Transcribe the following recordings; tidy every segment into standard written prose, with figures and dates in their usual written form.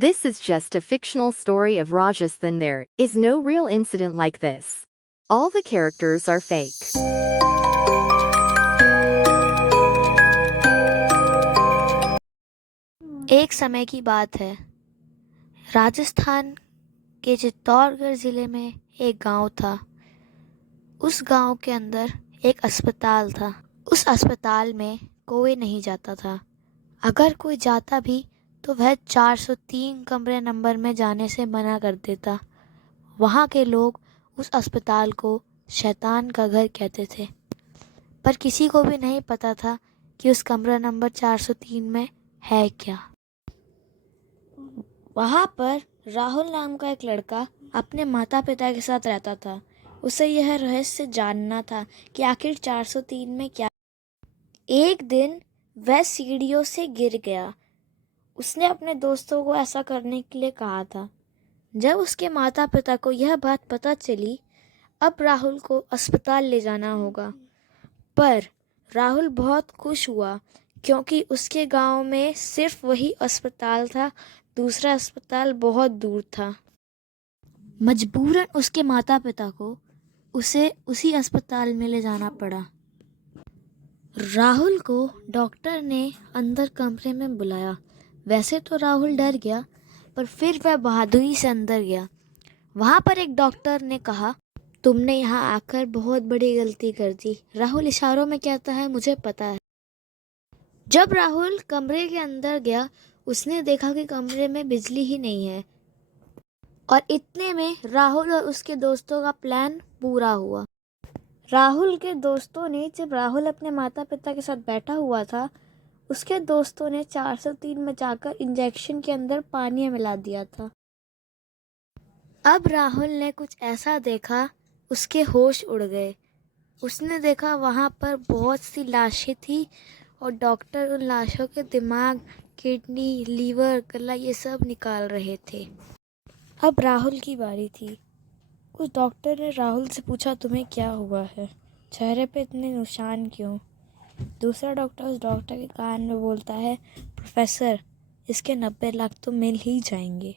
This is just a fictional story of Rajasthan. There is no real incident like this. All the characters are fake. एक समय की बात है। राजस्थान के चित्तौड़गढ़ ज़िले में एक गांव था। उस गांव के अंदर एक अस्पताल था। उस अस्पताल में कोई नहीं जाता था। अगर कोई जाता भी तो वह 403 कमरे नंबर में जाने से मना कर देता। वहाँ के लोग उस अस्पताल को शैतान का घर कहते थे। पर किसी को भी नहीं पता था कि उस कमरा नंबर 403 में है क्या। वहाँ पर राहुल नाम का एक लड़का अपने माता पिता के साथ रहता था। उसे यह रहस्य जानना था कि आखिर 403 में क्या। एक दिन वह सीढ़ियों से गिर गया। उसने अपने दोस्तों को ऐसा करने के लिए कहा था। जब उसके माता पिता को यह बात पता चली, अब राहुल को अस्पताल ले जाना होगा। पर राहुल बहुत खुश हुआ क्योंकि उसके गांव में सिर्फ वही अस्पताल था। दूसरा अस्पताल बहुत दूर था। मजबूरन उसके माता पिता को उसे उसी अस्पताल में ले जाना पड़ा। राहुल को डॉक्टर ने अंदर कमरे में बुलाया। वैसे तो राहुल डर गया, पर फिर वह बहादुरी से अंदर गया। वहाँ पर एक डॉक्टर ने कहा, तुमने यहाँ आकर बहुत बड़ी गलती कर दी। राहुल इशारों में कहता है, मुझे पता है। जब राहुल कमरे के अंदर गया, उसने देखा कि कमरे में बिजली ही नहीं है। और इतने में राहुल और उसके दोस्तों का प्लान पूरा हुआ। राहुल के दोस्तों ने, जब राहुल अपने माता पिता के साथ बैठा हुआ था, उसके दोस्तों ने 403 में जाकर इंजेक्शन के अंदर पानी मिला दिया था। अब राहुल ने कुछ ऐसा देखा, उसके होश उड़ गए। उसने देखा वहाँ पर बहुत सी लाशें थी और डॉक्टर उन लाशों के दिमाग, किडनी, लीवर, गला ये सब निकाल रहे थे। अब राहुल की बारी थी। उस डॉक्टर ने राहुल से पूछा, तुम्हें क्या हुआ है? चेहरे पे इतने निशान क्यों? दूसरा डॉक्टर उस डॉक्टर के कान में बोलता है, प्रोफेसर, इसके 90 लाख तो मिल ही जाएंगे।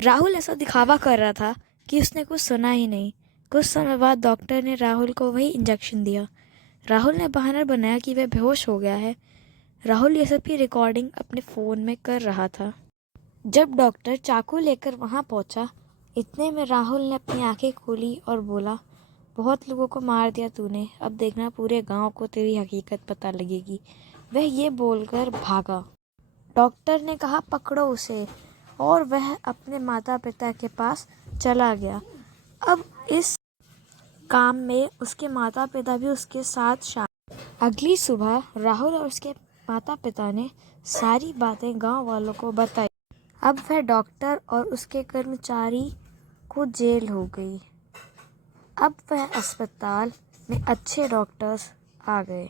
राहुल ऐसा दिखावा कर रहा था कि उसने कुछ सुना ही नहीं। कुछ समय बाद डॉक्टर ने राहुल को वही इंजेक्शन दिया। राहुल ने बहाना बनाया कि वह बेहोश हो गया है। राहुल ये सब की रिकॉर्डिंग अपने फ़ोन में कर रहा था। जब डॉक्टर चाकू लेकर वहाँ पहुँचा, इतने में राहुल ने अपनी आंखें खोली और बोला, बहुत लोगों को मार दिया तूने, अब देखना पूरे गांव को तेरी हकीकत पता लगेगी। वह ये बोलकर भागा। डॉक्टर ने कहा, पकड़ो उसे, और वह अपने माता पिता के पास चला गया। अब इस काम में उसके माता पिता भी उसके साथ शामिल। अगली सुबह राहुल और उसके माता पिता ने सारी बातें गांव वालों को बताई। अब वह डॉक्टर और उसके कर्मचारी को जेल हो गई। अब वह अस्पताल में अच्छे डॉक्टर्स आ गए।